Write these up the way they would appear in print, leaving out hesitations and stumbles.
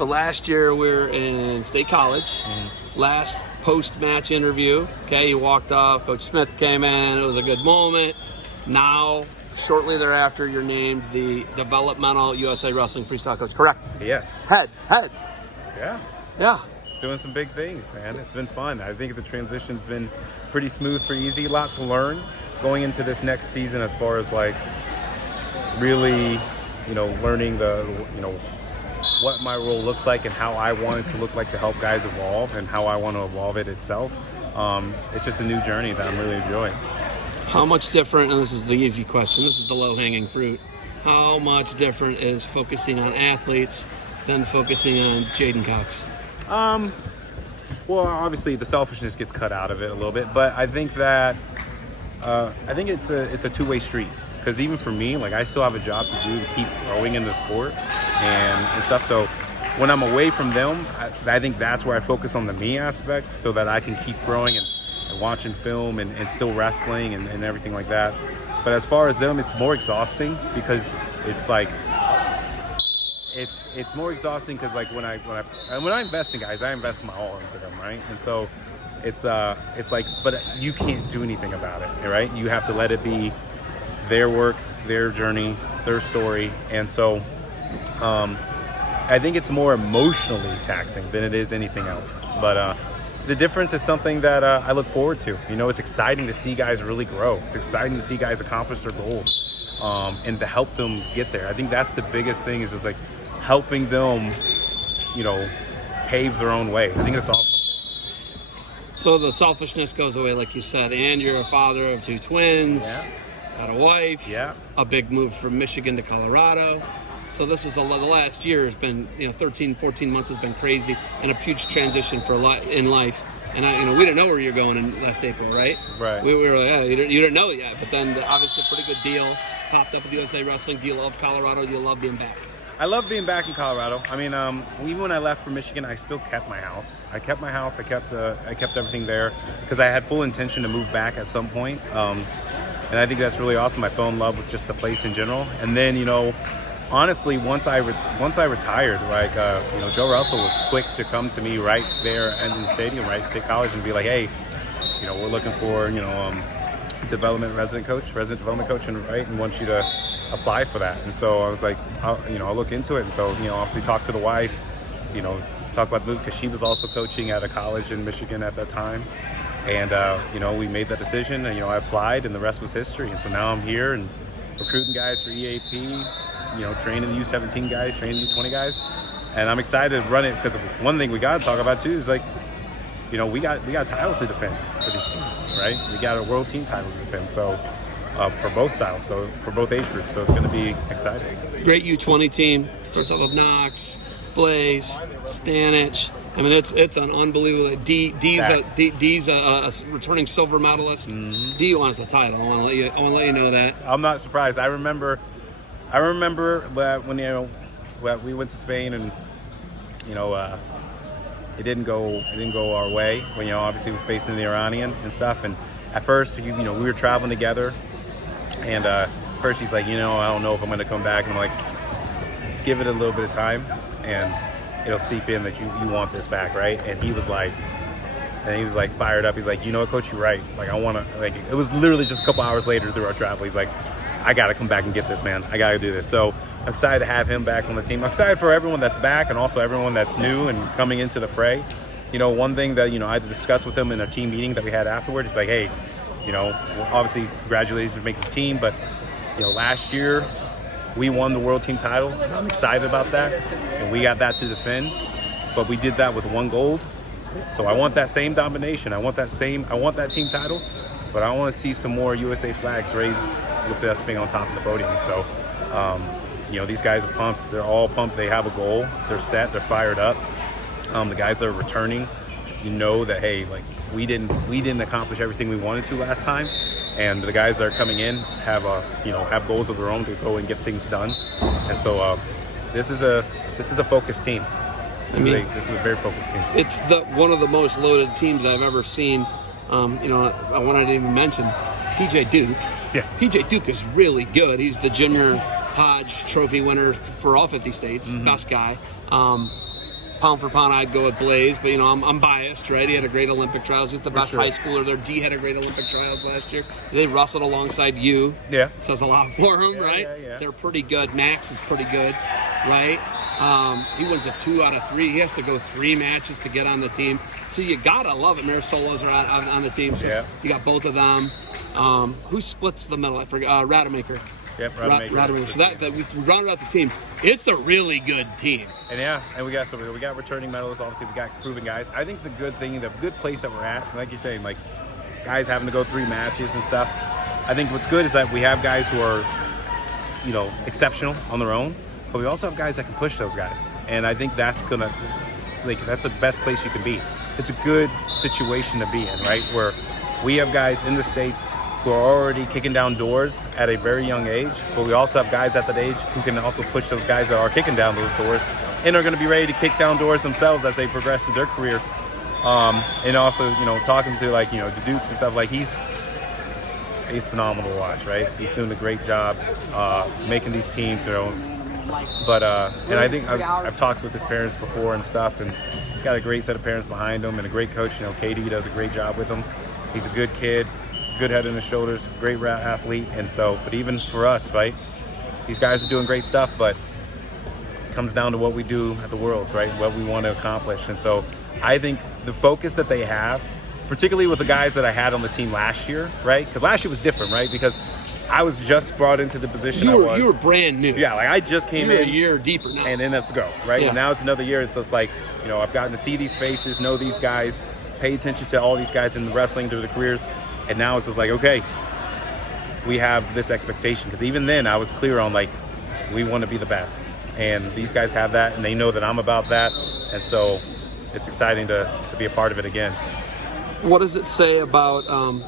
So last year we were in State College. Last post-match interview, okay, you walked off, Coach Smith came in, it was a good moment. Now, shortly thereafter, you're named the developmental USA Wrestling Freestyle coach, correct? Yes. Head. Yeah. Doing some big things, man. It's been fun. I think the transition's been pretty smooth, pretty easy. A lot to learn going into this next season as far as like really, learning what my role looks like and how I want it to look like to help guys evolve and how I want to evolve it itself. It's just a new journey that I'm really enjoying. How much different, and this is the easy question, this is the low-hanging fruit, how much different is focusing on athletes than focusing on Jaden Cox? Well, obviously the selfishness gets cut out of it a little bit, but I think that it's a two-way street. Because even for me, like I still have a job to do to keep growing in the sport and stuff. So when I'm away from them, I think that's where I focus on the me aspect so that I can keep growing and watching film and still wrestling and everything like that. But as far as them, it's more exhausting because it's like it's more exhausting because like when I invest in guys, I invest my all into them, right? And so it's like, but you can't do anything about it, right? You have to let it be their work, their journey, their story. And so I think it's more emotionally taxing than it is anything else. But the difference is something that I look forward to. It's exciting to see guys really grow. It's exciting to see guys accomplish their goals and to help them get there. I think that's the biggest thing, is just like helping them, pave their own way. I think that's awesome. So the selfishness goes away, like you said, and you're a father of two twins. Yeah. Got a wife, a big move from Michigan to Colorado. So this is the last year has been, 13, 14 months has been crazy and a huge transition for in life. And we didn't know where you're going in last April, right? Right. We were like, you didn't know it yet. But then obviously a pretty good deal popped up with USA Wrestling. Do you love Colorado? Do you love being back? I love being back in Colorado. I mean, even when I left for Michigan, I still kept my house. I kept everything there because I had full intention to move back at some point. And I think that's really awesome. I fell in love with just the place in general. And then, honestly, once I retired, like, Joe Russell was quick to come to me right there in the stadium, right, State College, and be like, hey, we're looking for, resident development coach, and want you to apply for that. And so I was like, I'll look into it. And so, obviously talk to the wife, talk about the move, because she was also coaching at a college in Michigan at that time. And, we made that decision, and, I applied, and the rest was history. And so now I'm here and recruiting guys for EAP, training the U17 guys, training the U20 guys. And I'm excited to run it because one thing we got to talk about, too, is like, we got titles to defend for these teams, right? We got a world team title to defend, so for both styles, so for both age groups. So it's going to be exciting. Great U20 team. Starts out with Knox, Blaze, Stanich. I mean, it's an unbelievable. D's a returning silver medalist. Mm-hmm. D wants the title. I want to let you know that. I'm not surprised. I remember when we went to Spain and it didn't go our way. When obviously we're facing the Iranian and stuff. And at first, we were traveling together, and first he's like, I don't know if I'm going to come back. And I'm like, give it a little bit of time, and it'll seep in that you want this back, right? And he was like fired up. He's like, Coach, you're right. Like, I want to, like, it was literally just a couple hours later through our travel. He's like, I got to come back and get this, man. I got to do this. So I'm excited to have him back on the team. I'm excited for everyone that's back and also everyone that's new and coming into the fray. One thing that, I discussed with him in a team meeting that we had afterwards is like, hey, obviously congratulations for making the team, but, last year we won the world team title. And I'm excited about that. And we got that to defend, but we did that with one gold. So I want that same domination. I want that team title, but I want to see some more USA flags raised with us being on top of the podium. So, these guys are pumped. They're all pumped. They have a goal. They're set. They're fired up. The guys that are returning, that, hey, like, we didn't accomplish everything we wanted to last time. And the guys that are coming in have goals of their own to go and get things done. And so this is a focused team. This is a very focused team. It's one of the most loaded teams I've ever seen. I wanted to even mention PJ Duke. Yeah. PJ Duke is really good. He's the Junior Hodge Trophy winner for all 50 states. Mm-hmm. Best guy. pound for pound, I'd go with Blaze, but I'm biased, right? He had a great Olympic trials. He's the best high schooler there. D had a great Olympic trials last year. They wrestled alongside you. Yeah. Says a lot for him, right? Yeah. They're pretty good. Max is pretty good, right? He wins a 2 out of 3. He has to go 3 matches to get on the team. So you gotta love it. Marisolos are on the team. So you got both of them. Who splits the middle? I forgot. Rademacher. Yep, Rademacher. So that we rounded out the team. It's a really good team. And we got returning medalists. Obviously, we got proven guys. I think the good place that we're at, like you're saying, like guys having to go 3 matches and stuff. I think what's good is that we have guys who are, exceptional on their own, but we also have guys that can push those guys. And I think that's that's the best place you can be. It's a good situation to be in, right? Where we have guys in the States who are already kicking down doors at a very young age, but we also have guys at that age who can also push those guys that are kicking down those doors and are going to be ready to kick down doors themselves as they progress through their careers. And also, talking to the Dukes and stuff, like he's phenomenal to watch, right? He's doing a great job making these teams, But and I think I've talked with his parents before and stuff, and he's got a great set of parents behind him and a great coach. Katie does a great job with him. He's a good kid, good head on his shoulders, great athlete. And so, but even for us, right, these guys are doing great stuff, but it comes down to what we do at the Worlds, right? What we want to accomplish. And so I think the focus that they have, particularly with the guys that I had on the team last year, right? Because last year was different, right? Because I was just brought into the position you were brand new. Yeah, I just came in. A year deeper now. And then let's go, right? Yeah. And now it's another year. It's just like, I've gotten to see these faces, know these guys, pay attention to all these guys in the wrestling through their careers. And now it's just like, okay, we have this expectation. Because even then I was clear on we want to be the best. And these guys have that, and they know that I'm about that. And so it's exciting to be a part of it again. What does it say about,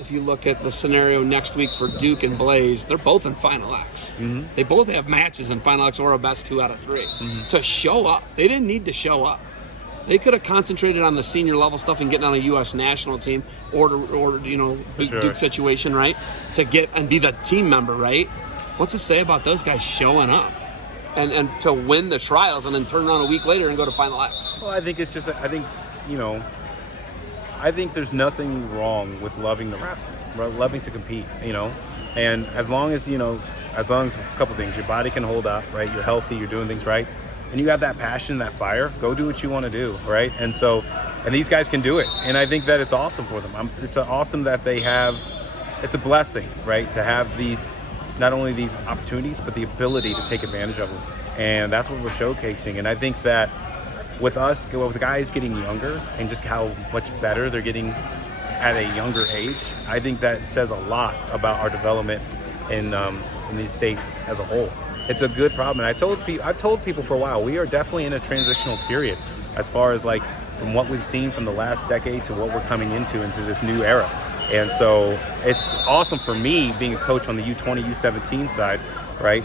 if you look at the scenario next week for Duke and Blaze, they're both in Final X. Mm-hmm. They both have matches in Final X or a best 2 out of 3. Mm-hmm. To show up, they didn't need to show up. They could have concentrated on the senior level stuff and getting on a U.S. national team or beat sure. Duke situation, right? To get and be the team member, right? What's it say about those guys showing up and to win the trials and then turn around a week later and go to Final X? Well, I think it's just, I think there's nothing wrong with loving the wrestling, loving to compete, and as long as a couple things, your body can hold up, right? You're healthy, you're doing things right, and you have that passion, that fire, go do what you want to do, right? And these guys can do it, and I think that it's awesome for them. It's awesome that they have, it's a blessing, right? To have these, not only these opportunities, but the ability to take advantage of them, and that's what we're showcasing. And I think that with us, with the guys getting younger and just how much better they're getting at a younger age, I think that says a lot about our development in these states as a whole. It's a good problem. And I've told people for a while, we are definitely in a transitional period as far as from what we've seen from the last decade to what we're coming into this new era. And so it's awesome for me being a coach on the U20, U17 side, right?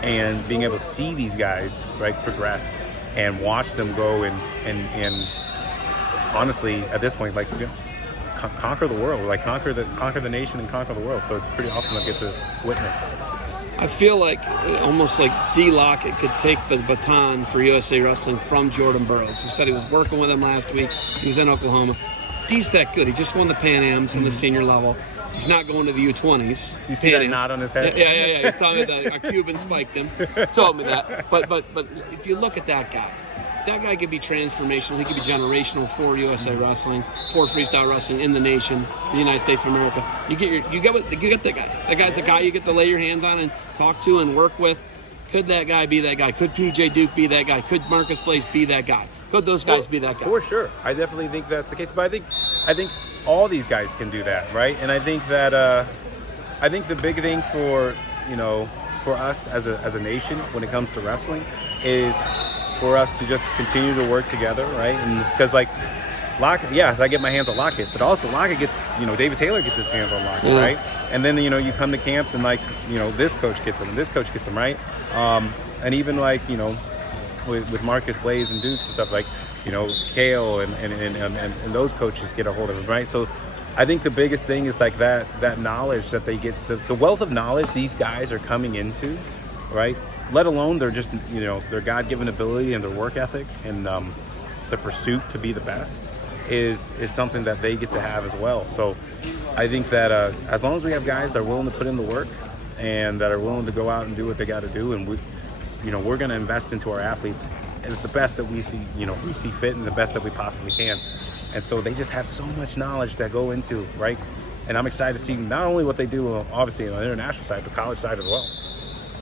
And being able to see these guys, right, progress and watch them go and honestly at this point conquer the world, conquer the nation and conquer the world. So it's pretty awesome to get to witness. I feel like almost like D. Lockett could take the baton for USA Wrestling from Jordan Burroughs, who said he was working with him last week. He was in Oklahoma. D's that good. He just won the Pan Ams in the senior level. He's not going to the U20s. You see that knot on his head? Yeah. He's telling me that a Cuban spiked him. Told me that. But if you look at that guy could be transformational. He could be generational for USA Wrestling, for freestyle wrestling in the nation, the United States of America. You get the guy. That guy's a guy you get to lay your hands on and talk to and work with. Could that guy be that guy? Could PJ Duke be that guy? Could Marcus Blaze be that guy? Could those guys be that guy? For sure. I definitely think that's the case. But I think all these guys can do that, right? And I think that I think the big thing for us as a nation when it comes to wrestling is for us to just continue to work together, right? And because Lockett, yes, I get my hands on Lockett, but also Lockett gets, David Taylor gets his hands on Lockett, right? And then, you come to camps and this coach gets him and this coach gets him, right? And even with Marcus Blaze and Dukes and stuff Kale and those coaches get a hold of him, right? So I think the biggest thing is that knowledge that they get, the wealth of knowledge these guys are coming into, right? Let alone their just, their God-given ability and their work ethic. And the pursuit to be the best is something that they get to have as well. So I think that as long as we have guys that are willing to put in the work and that are willing to go out and do what they got to do, and we're going to invest into our athletes as the best that we see fit and the best that we possibly can. And so they just have so much knowledge that go into, right? And I'm excited to see not only what they do, obviously on the international side, but college side as well.